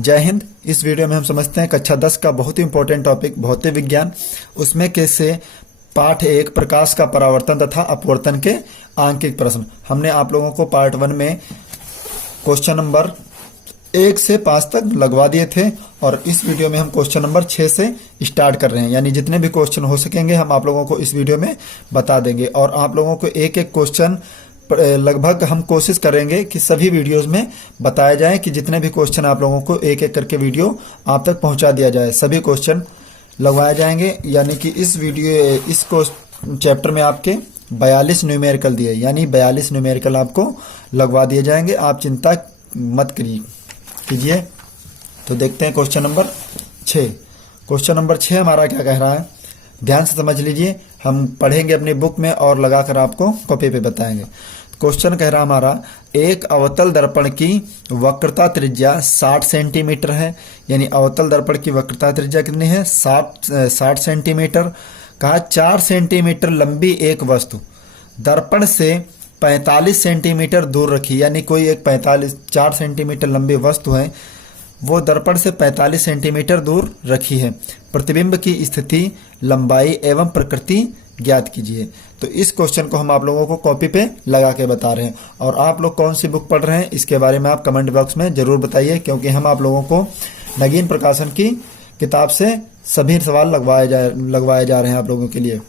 जय हिंद। इस वीडियो में हम समझते हैं कक्षा 10 का बहुत ही इंपॉर्टेंट टॉपिक भौतिक विज्ञान। उसमें कैसे पाठ 1 प्रकाश का परावर्तन तथा अपवर्तन के आंकिक प्रश्न। हमने आप लोगों को पार्ट 1 में क्वेश्चन नंबर 1 से 5 तक लगवा दिए थे और इस वीडियो में हम क्वेश्चन नंबर 6 से स्टार्ट कर रहे हैं। यानी जितने भी क्वेश्चन हो सकेंगे हम आप लोगों को इस वीडियो में बता देंगे और आप लोगों को एक एक क्वेश्चन लगभग हम कोशिश करेंगे कि सभी वीडियोस में बताया जाए कि जितने भी क्वेश्चन आप लोगों को एक एक करके वीडियो आप तक पहुंचा दिया जाए। सभी क्वेश्चन लगवाए जाएंगे। यानी कि इस चैप्टर में आपके 42 न्यूमेरिकल दिए, यानी 42 न्यूमेरिकल आपको लगवा दिए जाएंगे। आप चिंता मत कीजिए। तो देखते हैं क्वेश्चन नंबर 6। क्वेश्चन नंबर 6 हमारा क्या कह रहा है, ध्यान से समझ लीजिए। हम पढ़ेंगे अपनी बुक में और लगाकर आपको कॉपी पे बताएंगे। क्वेश्चन कह रहा हमारा, एक अवतल दर्पण की वक्रता त्रिज्या 60 सेंटीमीटर है। यानी अवतल दर्पण की वक्रता त्रिज्या कितनी है, 60 सेंटीमीटर। कहा 4 सेंटीमीटर लंबी एक वस्तु दर्पण से 45 सेंटीमीटर दूर रखी। यानी कोई एक 4 सेंटीमीटर लंबी वस्तु है, वो दर्पण से 45 सेंटीमीटर दूर रखी है। प्रतिबिंब की स्थिति, लंबाई एवं प्रकृति ज्ञात कीजिए। तो इस क्वेश्चन को हम आप लोगों को कॉपी पे लगा के बता रहे हैं। और आप लोग कौन सी बुक पढ़ रहे हैं इसके बारे में आप कमेंट बॉक्स में जरूर बताइए, क्योंकि हम आप लोगों को नगीन प्रकाशन की किताब से सभी सवाल लगवाए जा रहे हैं आप लोगों के लिए।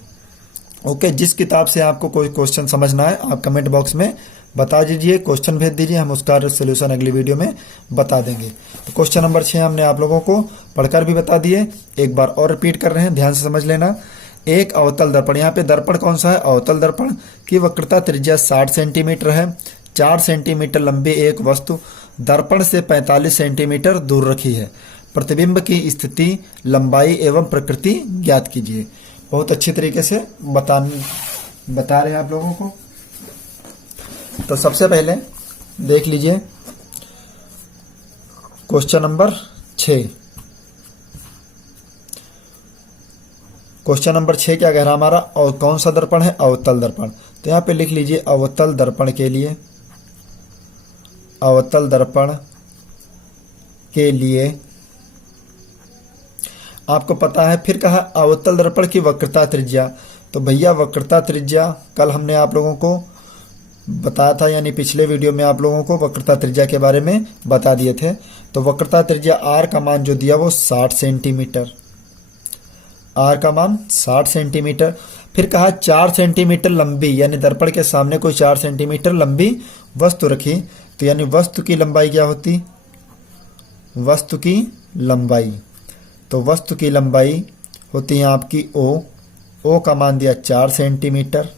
ओके, जिस किताब से आपको कोई क्वेश्चन समझना है आप कमेंट बॉक्स में बता दीजिए, क्वेश्चन भेज दीजिए, हम उसका सोल्यूशन अगली वीडियो में बता देंगे। तो क्वेश्चन नंबर 6 हमने आप लोगों को पढ़कर भी बता दिए, एक बार और रिपीट कर रहे हैं, ध्यान से समझ लेना। एक अवतल दर्पण, यहाँ पे दर्पण कौन सा है, अवतल दर्पण की वक्रता त्रिज्या 60 सेंटीमीटर है। 4 सेंटीमीटर लंबी एक वस्तु दर्पण से 45 सेंटीमीटर दूर रखी है। प्रतिबिंब की स्थिति, लंबाई एवं प्रकृति ज्ञात कीजिए। बहुत अच्छी तरीके से बता रहे हैं आप लोगों को। तो सबसे पहले देख लीजिए क्वेश्चन नंबर 6। क्वेश्चन नंबर 6 क्या कह रहा हमारा, और कौन सा दर्पण है, अवतल दर्पण। तो यहां पे लिख लीजिए अवतल दर्पण के लिए, अवतल दर्पण के लिए आपको पता है। फिर कहा अवतल दर्पण की वक्रता त्रिज्या। तो भैया वक्रता त्रिज्या कल हमने आप लोगों को बताया था, यानी पिछले वीडियो में आप लोगों को वक्रता त्रिज्या के बारे में बता दिए थे। तो वक्रता त्रिज्या आर का मान जो दिया वो 60 सेंटीमीटर, आर का मान 60 सेंटीमीटर। फिर कहा 4 सेंटीमीटर लंबी, यानी दर्पण के सामने कोई 4 सेंटीमीटर लंबी वस्तु रखी। तो यानी वस्तु की लंबाई क्या होती, वस्तु की लंबाई, तो वस्तु की लंबाई होती है आपकी ओ का मान दिया 4 सेंटीमीटर।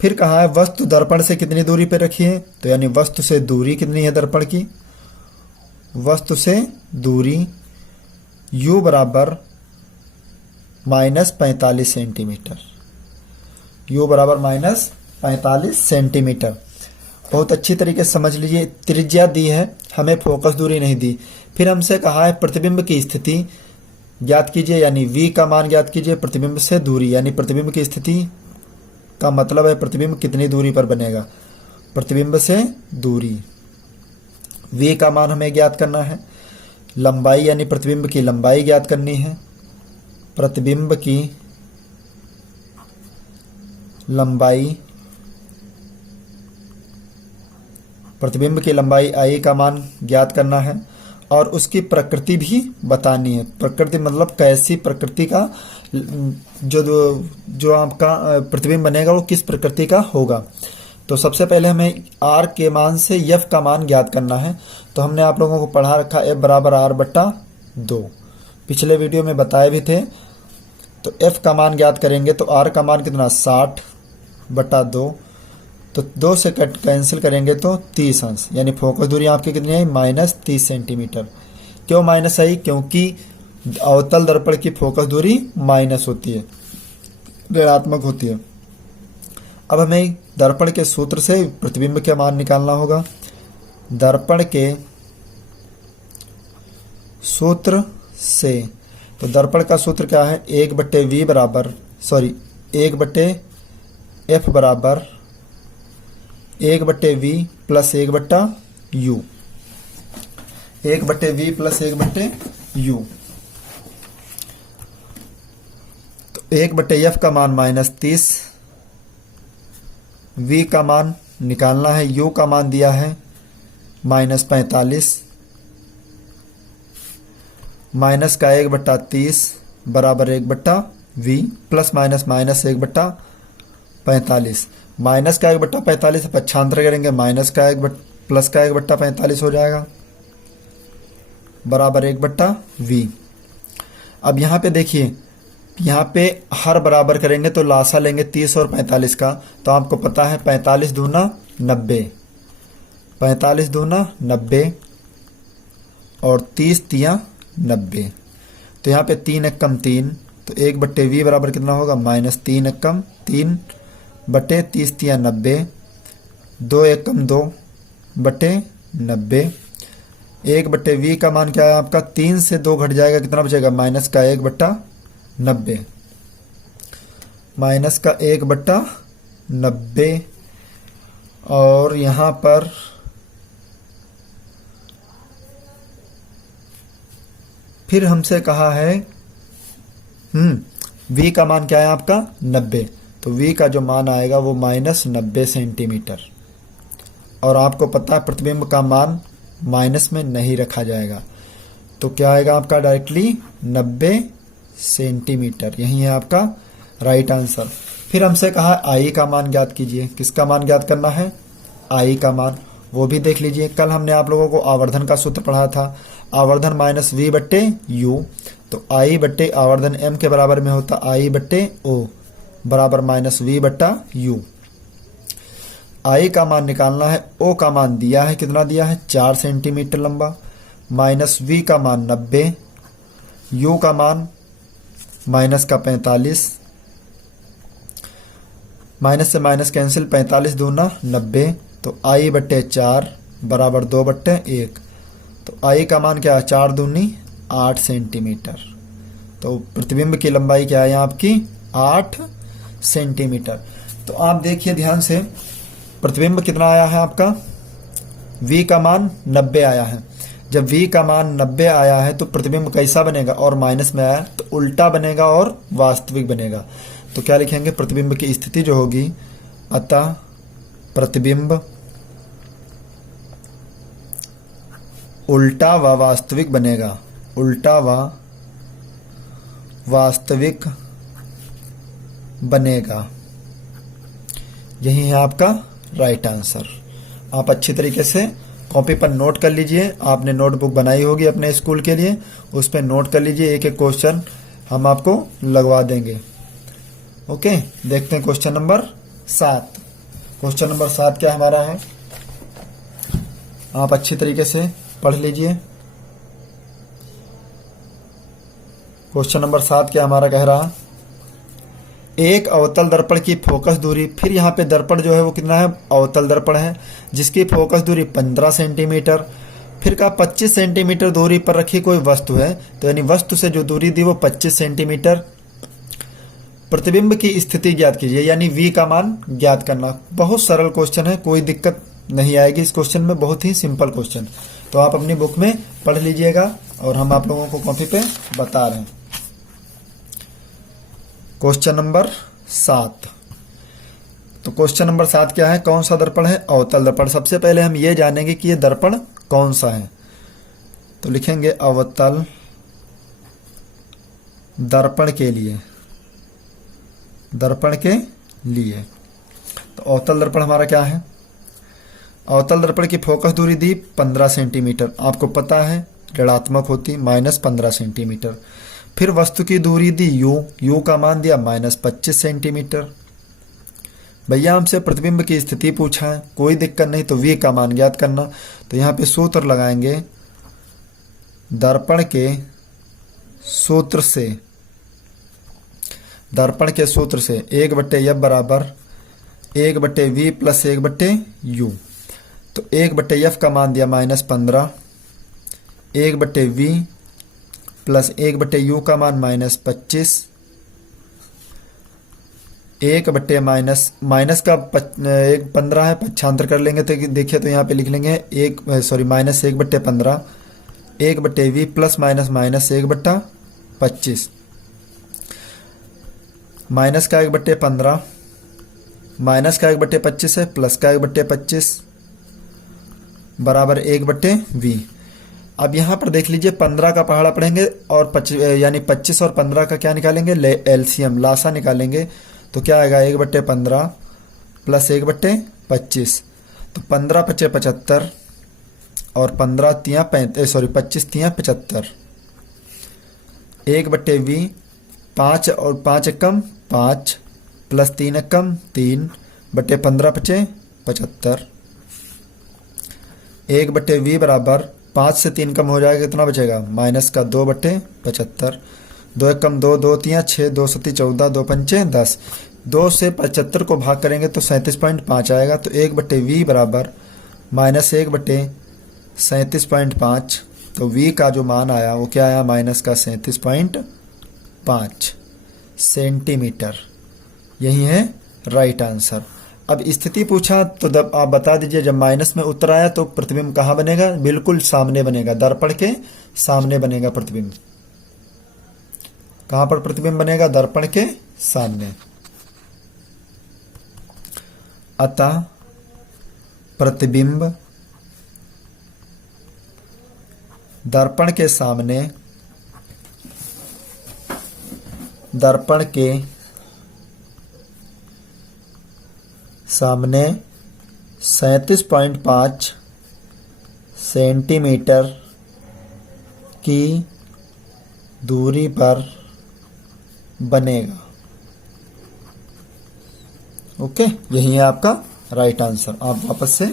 फिर कहा है वस्तु दर्पण से कितनी दूरी पर रखी है। तो यानी वस्तु से दूरी कितनी है दर्पण की, वस्तु से दूरी u बराबर -45 सेंटीमीटर, u बराबर -45 सेंटीमीटर। बहुत अच्छी तरीके से समझ लीजिए। त्रिज्या दी है, हमें फोकस दूरी नहीं दी। फिर हमसे कहा है प्रतिबिंब की स्थिति ज्ञात कीजिए, यानी v का मान ज्ञात कीजिए प्रतिबिंब से दूरी। यानी प्रतिबिंब की स्थिति का मतलब है प्रतिबिंब कितनी दूरी पर बनेगा, प्रतिबिंब से दूरी। v का मान हमें ज्ञात करना है। लंबाई यानी प्रतिबिंब की लंबाई ज्ञात करनी है, प्रतिबिंब की लंबाई, प्रतिबिंब की लंबाई आई का मान ज्ञात करना है। और उसकी प्रकृति भी बतानी है। प्रकृति मतलब कैसी प्रकृति का जो आपका प्रतिबिंब बनेगा वो किस प्रकृति का होगा। तो सबसे पहले हमें r के मान से f का मान ज्ञात करना है। तो हमने आप लोगों को पढ़ा रखा f बराबर r/2, पिछले वीडियो में बताए भी थे। तो f का मान ज्ञात करेंगे तो r का मान कितना 60/2, तो 2 से कैंसिल करेंगे तो 30 अंश। यानी फोकस दूरी आपकी कितनी आई, -30 सेंटीमीटर। क्यों माइनस आई, क्योंकि अवतल दर्पण की फोकस दूरी माइनस होती है, ऋणात्मक होती है। अब हमें दर्पण के सूत्र से प्रतिबिंब का मान निकालना होगा। दर्पण के सूत्र से, तो दर्पण का सूत्र क्या है, 1/v बराबर 1/f बराबर 1/v प्लस 1/u। एक बट्टे वी प्लस एक बट्टे यू। तो एक बट्टे एफ का मान -30, वी का मान निकालना है, यू का मान दिया है -45, माइनस का 1/30 बराबर 1/v plus minus minus 1/45, minus का 1/45 पक्षांतर करेंगे माइनस का प्लस का 1/45 हो जाएगा बराबर 1/v। अब यहाँ पे देखिए, यहाँ पे हर बराबर करेंगे तो लासा लेंगे 30 और 45 का, तो आपको पता है 45 दूना 90, 45 दूना 90 और 30 तिया 90। तो यहाँ पे 3 एकम 3, तो 1/v बराबर कितना होगा -3 एकम 3 बटे 30 तिया 90, 2 एकम 2 बटे 90। 1/v का मान क्या है आपका, 3 से 2 घट जाएगा, कितना बचेगा माइनस का 1/90, माइनस का 1/90। और यहाँ पर फिर हमसे कहा है v का मान क्या है आपका 90, तो v का जो मान आएगा वो -90 सेंटीमीटर। और आपको पता है प्रतिबिंब का मान माइनस में नहीं रखा जाएगा, तो क्या आएगा आपका डायरेक्टली 90 सेंटीमीटर। यही है आपका राइट आंसर। फिर हमसे कहा आई का मान ज्ञात कीजिए। किसका मान ज्ञात करना है, आई का मान। वो भी देख लीजिए, कल हमने आप लोगों को आवर्धन का सूत्र पढ़ा था, आवर्धन -v बट्टे u, तो आई बट्टे आवर्धन m के बराबर में होता आई बट्टे o बराबर -v बट्टा u। आई का मान निकालना है, o का मान दिया है, कितना दिया है 4 सेंटीमीटर लंबा, -v का मान 90, u का मान माइनस का 45, माइनस से माइनस कैंसिल, 45 दूना 90, तो आई बट्टे 4 बराबर 2/1। तो आई का मान क्या है 4 दूनी 8 सेंटीमीटर। तो प्रतिबिंब की लंबाई क्या है आपकी 8 सेंटीमीटर। तो आप देखिए ध्यान से, प्रतिबिंब कितना आया है आपका, v का मान 90 आया है। जब v का मान 90 आया है तो प्रतिबिंब कैसा बनेगा, और माइनस में आया तो उल्टा बनेगा और वास्तविक बनेगा। तो क्या लिखेंगे, प्रतिबिंब की स्थिति जो होगी, अतः प्रतिबिंब उल्टा व वास्तविक बनेगा, उल्टा व वास्तविक बनेगा। यही है आपका राइट आंसर। आप अच्छी तरीके से कॉपी पर नोट कर लीजिए, आपने नोटबुक बनाई होगी अपने स्कूल के लिए, उस पर नोट कर लीजिए, एक एक क्वेश्चन हम आपको लगवा देंगे। ओके, देखते हैं क्वेश्चन नंबर 7। क्वेश्चन नंबर 7 क्या हमारा है, आप अच्छी तरीके से पढ़ लीजिए। क्वेश्चन नंबर 7 क्या हमारा कह रहा, एक अवतल दर्पण की फोकस दूरी, फिर यहाँ पे दर्पण जो है वो कितना है, अवतल दर्पण है, जिसकी फोकस दूरी 15 सेंटीमीटर, फिर का 25 सेंटीमीटर दूरी पर रखी कोई वस्तु है, तो यानी वस्तु से जो दूरी दी वो 25 सेंटीमीटर। प्रतिबिंब की स्थिति ज्ञात कीजिए, यानी v का मान ज्ञात करना। बहुत सरल क्वेश्चन है, कोई दिक्कत नहीं आएगी इस क्वेश्चन में, बहुत ही सिंपल क्वेश्चन। तो आप अपनी बुक में पढ़ लीजिएगा और हम आप लोगों को कॉपी पे बता रहे हैं। Question number 7। तो क्वेश्चन नंबर 7 क्या है, कौन सा दर्पण है, अवतल दर्पण। सबसे पहले हम ये जानेंगे कि ये दर्पण कौन सा है, तो लिखेंगे अवतल दर्पण के लिए, दर्पण के लिए। तो अवतल दर्पण हमारा क्या है, अवतल दर्पण की फोकस दूरी दी 15 सेंटीमीटर, आपको पता है ऋणात्मक होती -15 सेंटीमीटर। फिर वस्तु की दूरी दी u का मान दिया -25 सेंटीमीटर। भैया हमसे प्रतिबिंब की स्थिति पूछा है, कोई दिक्कत नहीं, तो v का मान ज्ञात करना। तो यहाँ पे सूत्र लगाएंगे, दर्पण के सूत्र से, दर्पण के सूत्र से 1/f बराबर 1/v प्लस 1/u। तो 1/f का मान दिया -15, 1/v प्लस 1/u का मान -25, 1/ माइनस का 15 है, पक्षांतर कर लेंगे तो देखिए, तो यहाँ पे लिख लेंगे -1/15 1/v plus minus minus 1/25, minus का 1/15 माइनस का 1/25 है, प्लस का 1/25 बराबर 1/v। अब यहाँ पर देख लीजिए 15 का पहाड़ा पढ़ेंगे और यानी 25 और 15 का क्या निकालेंगे, एलसीएम लासा निकालेंगे। तो क्या आएगा 1/15 प्लस 1/25, तो 15 × 5 = 75 और 15 × 3 = 25 × 3 = 75, 1/v 5 और 5 एकम 5 प्लस 3 एकम 3 बटे 15 × 5 = 75, 1/v बराबर 5 से 3 कम हो जाएगा, कितना बचेगा, माइनस का 2/75, 2 एकम 2 2 3 6 2 7 14 2 पंचे 10, 2 से 75 को भाग करेंगे तो 37.5 आएगा। तो 1/v बराबर माइनस 1/37.5, तो v का जो मान आया वो क्या आया, माइनस का 37.5 सेंटीमीटर। यही है राइट आंसर। अब स्थिति पूछा तो जब आप बता दीजिए, जब माइनस में उत्तर आया तो प्रतिबिंब कहाँ बनेगा, बिल्कुल सामने बनेगा, दर्पण के सामने बनेगा प्रतिबिंब। कहां पर प्रतिबिंब बनेगा, दर्पण के सामने। अतः प्रतिबिंब दर्पण के सामने, दर्पण के सामने 37.5 सेंटीमीटर की दूरी पर बनेगा। ओके, यही है आपका राइट आंसर। आप वापस से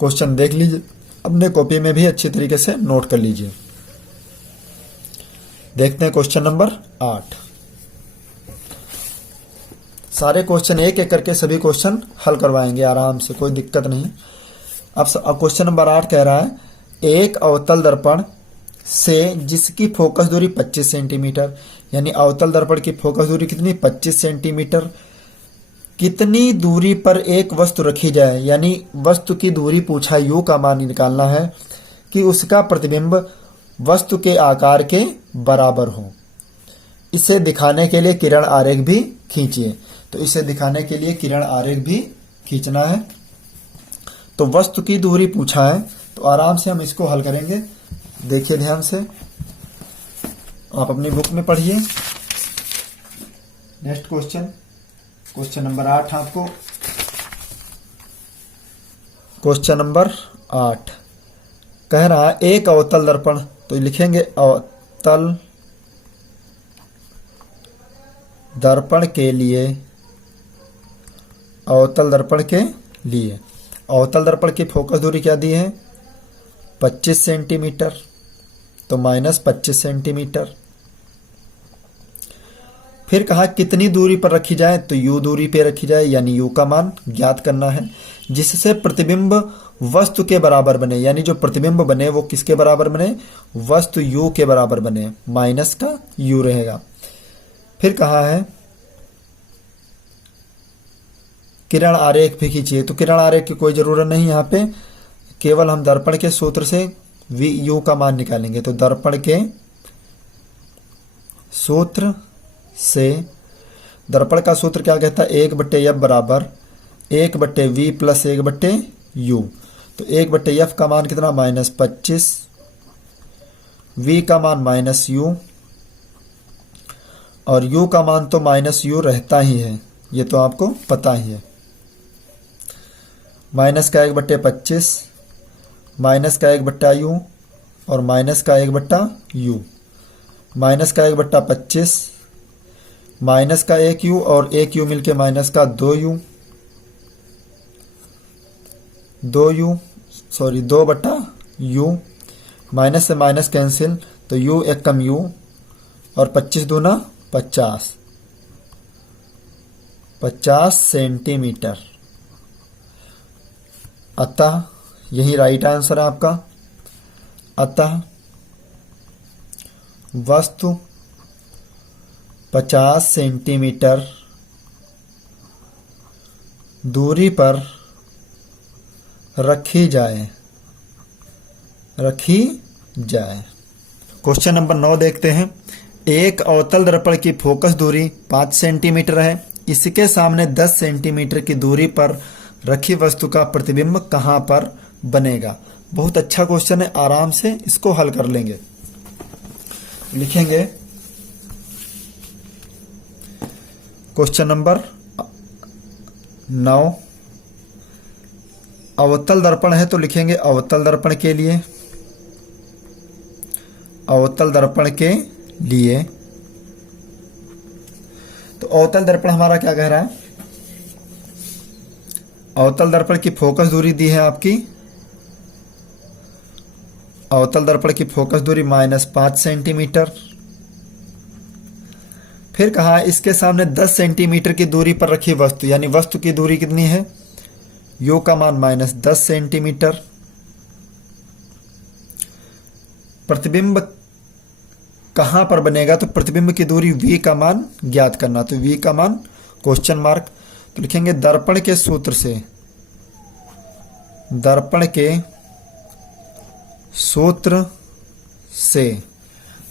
क्वेश्चन देख लीजिए, अपने कॉपी में भी अच्छी तरीके से नोट कर लीजिए। देखते हैं क्वेश्चन नंबर 8। सारे क्वेश्चन एक एक करके सभी क्वेश्चन हल करवाएंगे आराम से, कोई दिक्कत नहीं। अब क्वेश्चन नंबर 8 कह रहा है, एक अवतल दर्पण से जिसकी फोकस दूरी 25 सेंटीमीटर, यानी अवतल दर्पण की फोकस दूरी कितनी, 25 सेंटीमीटर, कितनी दूरी पर एक वस्तु रखी जाए, यानी वस्तु की दूरी पूछा, यू का मान निकालना है कि उसका प्रतिबिंब वस्तु के आकार के बराबर हो। इसे दिखाने के लिए किरण आरेख भी खींचिए। तो इसे दिखाने के लिए किरण आरेख भी खींचना है। तो वस्तु की दूरी पूछा है, तो आराम से हम इसको हल करेंगे। देखिए ध्यान से, आप अपनी बुक में पढ़िए। नेक्स्ट क्वेश्चन, क्वेश्चन नंबर 8 आपको, क्वेश्चन नंबर 8 कह रहा है, एक अवतल दर्पण, तो लिखेंगे अवतल दर्पण के लिए, अवतल दर्पण के लिए अवतल दर्पण की फोकस दूरी क्या दी है, 25 सेंटीमीटर, तो माइनस 25 सेंटीमीटर। फिर कहा कितनी दूरी पर रखी जाए, तो u दूरी पे रखी जाए, यानी u का मान ज्ञात करना है, जिससे प्रतिबिंब वस्तु के बराबर बने, यानी जो प्रतिबिंब बने वो किसके बराबर बने, वस्तु u के बराबर बने, माइनस का u रहेगा। फिर कहा है किरण आरेख भी खींचिए, तो किरण आरेख की कोई जरूरत नहीं, यहाँ पे केवल हम दर्पण के सूत्र से u का मान निकालेंगे। तो दर्पण के सूत्र से, दर्पण का सूत्र क्या कहता है, 1/f बराबर 1/v प्लस 1/u। तो 1/f का मान कितना, -25, v का मान -u, और u का मान तो -u रहता ही है, ये तो आपको पता ही है। माइनस का 1/25, माइनस का 1/u और माइनस का 1/u, माइनस का 1/25, माइनस का 1u और 1u मिलके माइनस का 2u, 2/u, माइनस से माइनस कैंसिल, तो u एक कम u और 25 दूना 50 सेंटीमीटर। अतः यही राइट आंसर है आपका। अतः वस्तु 50 सेंटीमीटर दूरी पर रखी जाए, क्वेश्चन नंबर 9 देखते हैं। एक अवतल दर्पण की फोकस दूरी 5 सेंटीमीटर है। इसके सामने 10 सेंटीमीटर की दूरी पर रखी वस्तु का प्रतिबिंब कहां पर बनेगा। बहुत अच्छा क्वेश्चन है, आराम से इसको हल कर लेंगे। लिखेंगे क्वेश्चन नंबर 9, अवतल दर्पण है तो लिखेंगे अवतल दर्पण के लिए, अवतल दर्पण के लिए। तो अवतल दर्पण हमारा क्या कह रहा है, अवतल दर्पण की फोकस दूरी दी है आपकी, अवतल दर्पण की फोकस दूरी -5 सेंटीमीटर। फिर कहा इसके सामने 10 सेंटीमीटर की दूरी पर रखी वस्तु, यानी वस्तु की दूरी कितनी है, u का मान -10 सेंटीमीटर। प्रतिबिंब कहां पर बनेगा, तो प्रतिबिंब की दूरी v का मान ज्ञात करना, तो v का मान क्वेश्चन मार्क। तो लिखेंगे दर्पण के सूत्र से, दर्पण के सूत्र से,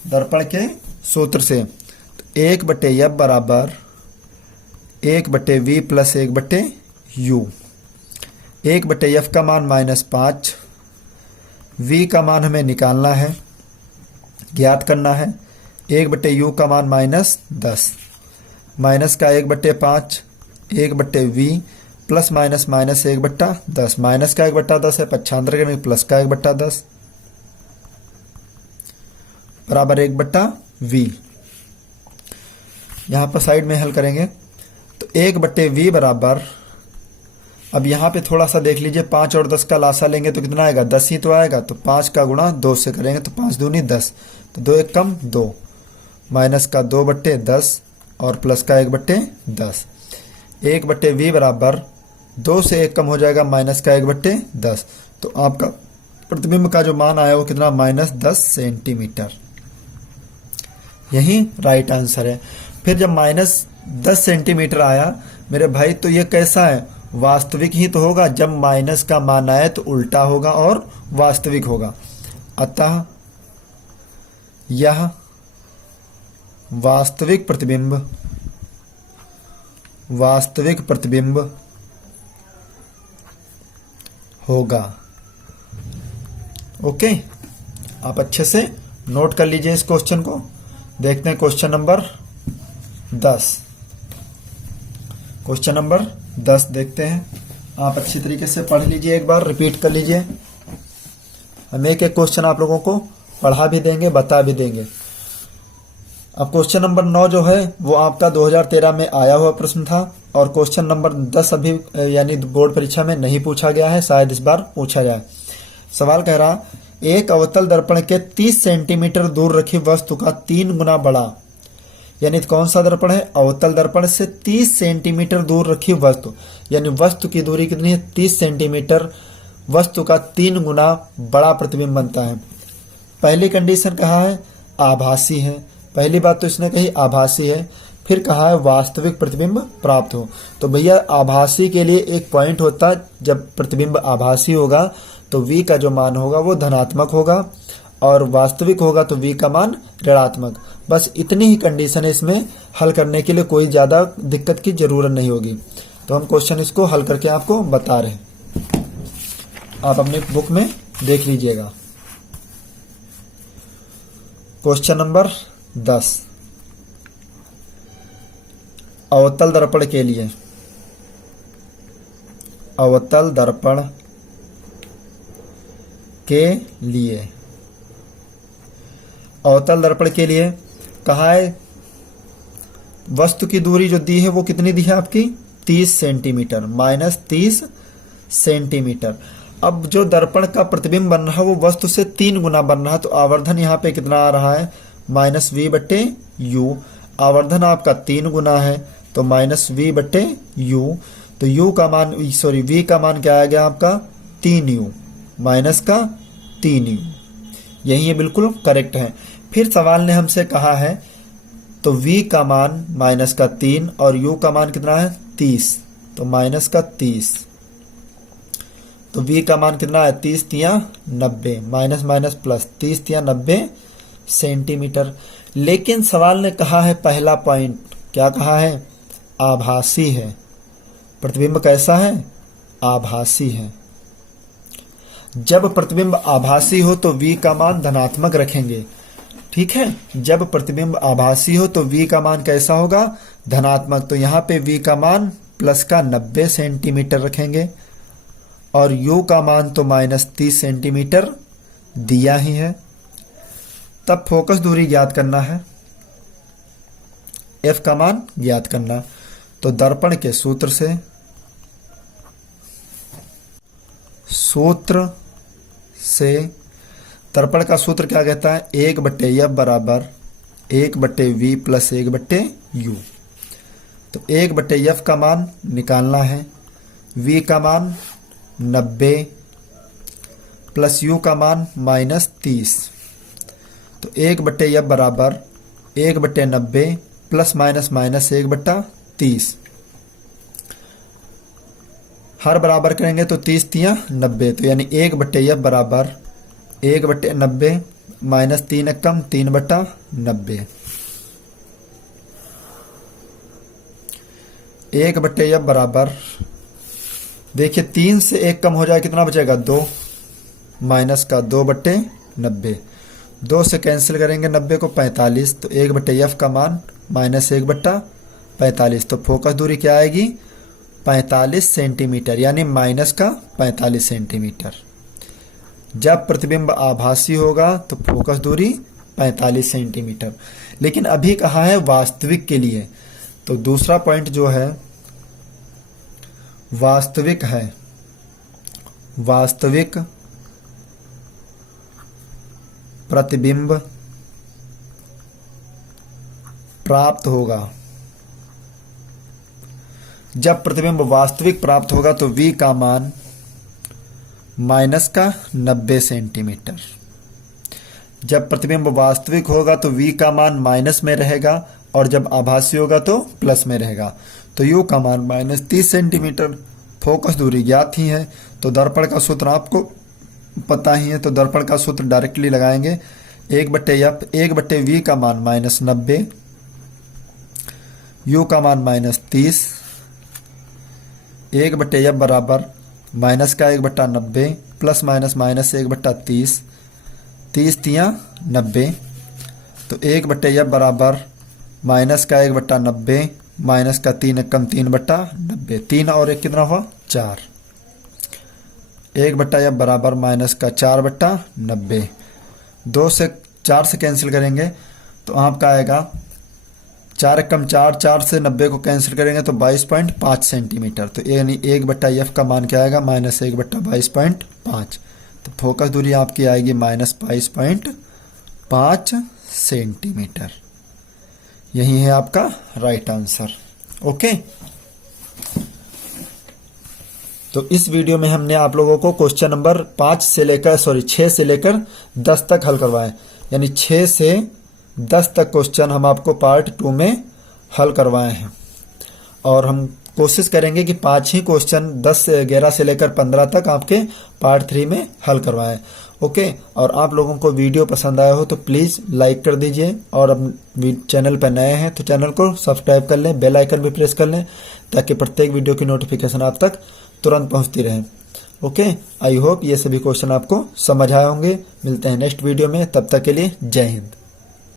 दर्पण के सूत्र से 1/f बराबर 1/v प्लस 1/u। 1/f का मान -5, v का मान हमें निकालना है, ज्ञात करना है। 1/u का मान -10, माइनस का 1/5, 1/v plus minus minus 1/10, minus का 1/10 है, पक्षांतर करेंगे प्लस का 1/10 बराबर 1/v। यहां पर साइड में हल करेंगे तो 1/v बराबर, अब यहाँ पे थोड़ा सा देख लीजिए, 5 और 10 का लासा लेंगे तो कितना आएगा, 10 ही तो आएगा। तो 5 का गुणा 2 से करेंगे तो 5 दूनी 10, तो 2 1 कम 2, माइनस का 2/10 और प्लस का 1/10। 1/v बराबर 2 से 1 कम हो जाएगा, माइनस का 1/10। तो आपका प्रतिबिंब का जो मान आया वो कितना, -10 सेंटीमीटर। यही राइट आंसर है। फिर जब -10 सेंटीमीटर आया मेरे भाई, तो ये कैसा है, वास्तविक ही तो होगा। जब माइनस का मान आए तो उल्टा होगा और वास्तविक होगा। अतः यह वास्तविक प्रतिबिंब, वास्तविक प्रतिबिंब होगा। ओके, आप अच्छे से नोट कर लीजिए इस क्वेश्चन को। देखते हैं क्वेश्चन नंबर 10। क्वेश्चन नंबर 10 देखते हैं। आप अच्छी तरीके से पढ़ लीजिए, एक बार रिपीट कर लीजिए। हम एक एक क्वेश्चन आप लोगों को पढ़ा भी देंगे, बता भी देंगे। अब क्वेश्चन नंबर 9 जो है वो आपका 2013 में आया हुआ प्रश्न था, और क्वेश्चन नंबर 10 अभी यानी बोर्ड परीक्षा में नहीं पूछा गया है, शायद इस बार पूछा जाए। सवाल कह रहा, एक अवतल दर्पण के 30 सेंटीमीटर दूर रखी वस्तु का 3 गुना बड़ा, यानी कौन सा दर्पण है, अवतल दर्पण से 30 सेंटीमीटर दूर रखी वस्तु, यानी वस्तु की दूरी कितनी है, 30 सेंटीमीटर, वस्तु का 3 गुना बड़ा प्रतिबिंब बनता है। पहली कंडीशन कहा है आभासी है, पहली बात तो इसने कही आभासी है। फिर कहा है वास्तविक प्रतिबिंब प्राप्त हो। तो भैया आभासी के लिए एक पॉइंट होता है, जब प्रतिबिंब आभासी होगा तो v का जो मान होगा वो धनात्मक होगा, और वास्तविक होगा तो v का मान ऋणात्मक। बस इतनी ही कंडीशन है, इसमें हल करने के लिए कोई ज़्यादा दिक्कत की जरूरत नहीं होगी। तो हम क्वेश्चन इसको हल करके आपको बता रहे हैं, आप अपनी बुक में देख लीजिएगा। क्वेश्चन नंबर 10, अवतल दर्पण के लिए, अवतल दर्पण के लिए, अवतल दर्पण के लिए कहा है वस्तु की दूरी जो दी है वो कितनी दी है आपकी, 30 सेंटीमीटर, -30 सेंटीमीटर। अब जो दर्पण का प्रतिबिंब बन रहा है वो वस्तु से 3 गुना बन रहा है, तो आवर्धन यहाँ पे कितना आ रहा है, -v/u। आवर्धन आपका 3 गुना है तो -v/u। तो u का मान, सॉरी v का मान क्या आ गया आपका, 3u, माइनस का 3u। यही ये बिल्कुल करेक्ट है। फिर सवाल ने हमसे कहा है तो v का मान -3 और u का मान कितना है 30, तो -30। तो v का मान कितना है, 30 × 90, माइनस माइनस प्लस, 30 × 90 सेंटीमीटर। लेकिन सवाल ने कहा है पहला पॉइंट, क्या कहा है? आभासी है। प्रतिबिंब कैसा है? आभासी है। जब प्रतिबिंब आभासी हो तो v का मान धनात्मक रखेंगे, ठीक है। जब प्रतिबिंब आभासी हो तो v का मान कैसा होगा? धनात्मक। तो यहाँ पे v का मान प्लस का 90 सेंटीमीटर रखेंगे और u का मान तो -30 सेंटीमीटर दिया ही है। तब फोकस दूरी ज्ञात करना है, f का मान ज्ञात करना। तो दर्पण के सूत्र से दर्पण का सूत्र क्या कहता है? 1/f बराबर 1/v प्लस 1/u। तो 1/f का मान निकालना है, v का मान 90 प्लस u का मान -30। तो 1/f बराबर 1/90 प्लस माइनस माइनस 1/30। हर बराबर करेंगे तो 30 तियां 90। तो यानी 1/f बराबर 1/90 माइनस 3 कम 3/90। 1/f बराबर, देखिए 3 से 1 कम हो जाए कितना बचेगा? 2 माइनस का 2/90। 2 से कैंसिल करेंगे 90 को 45। तो 1/f का मान -1/45। तो फोकस दूरी क्या आएगी? 45 सेंटीमीटर, यानी माइनस का 45 सेंटीमीटर। जब प्रतिबिंब आभासी होगा तो फोकस दूरी 45 सेंटीमीटर। लेकिन अभी कहा है वास्तविक के लिए, तो दूसरा पॉइंट जो है वास्तविक है। वास्तविक प्रतिबिंब प्राप्त होगा। जब प्रतिबिंब वास्तविक प्राप्त होगा तो v का मान माइनस का 90 सेंटीमीटर। जब प्रतिबिंब वास्तविक होगा तो v का मान माइनस में रहेगा और जब आभासी होगा तो प्लस में रहेगा। तो u का मान -30 सेंटीमीटर। फोकस दूरी ज्ञात ही है, तो दर्पण का सूत्र आपको पता ही है। तो दर्पण का सूत्र डायरेक्टली लगाएंगे, 1/f 1/v का मान -90, u का मान -30, 1/f बराबर माइनस का 1/90 प्लस माइनस माइनस 1/30, 30 तियां 90। तो 1/f बराबर माइनस का 1/90 माइनस का 3 कम 3/90। 3 और 1 कितना हुआ? 4। 1/f बराबर माइनस का 4/90। 2 से 4 से कैंसिल करेंगे तो आपका आएगा 4 कम 4, 4 से 90 को कैंसिल करेंगे तो 22.5 सेंटीमीटर। तो यानी 1/f का मान क्या आएगा? -1/22.5। तो फोकस दूरी आपकी आएगी -22.5 सेंटीमीटर। यही है आपका राइट आंसर। ओके, तो इस वीडियो में हमने आप लोगों को क्वेश्चन नंबर 6 से लेकर 10 तक हल करवाए। यानी 6 से 10 तक क्वेश्चन हम आपको पार्ट 2 में हल करवाए हैं और हम कोशिश करेंगे कि 5 ही क्वेश्चन 11 से लेकर 15 तक आपके पार्ट 3 में हल करवाएं। ओके, और आप लोगों को वीडियो पसंद आया हो तो प्लीज़ लाइक कर दीजिए और अब चैनल पर नए हैं तो चैनल को सब्सक्राइब कर लें, बेल आइकन भी प्रेस कर लें ताकि प्रत्येक वीडियो की नोटिफिकेशन आप तक तुरंत पहुंचती रहे। ओके, आई होप ये सभी क्वेश्चन आपको समझ आए होंगे। मिलते हैं नेक्स्ट वीडियो में, तब तक के लिए जय हिंद।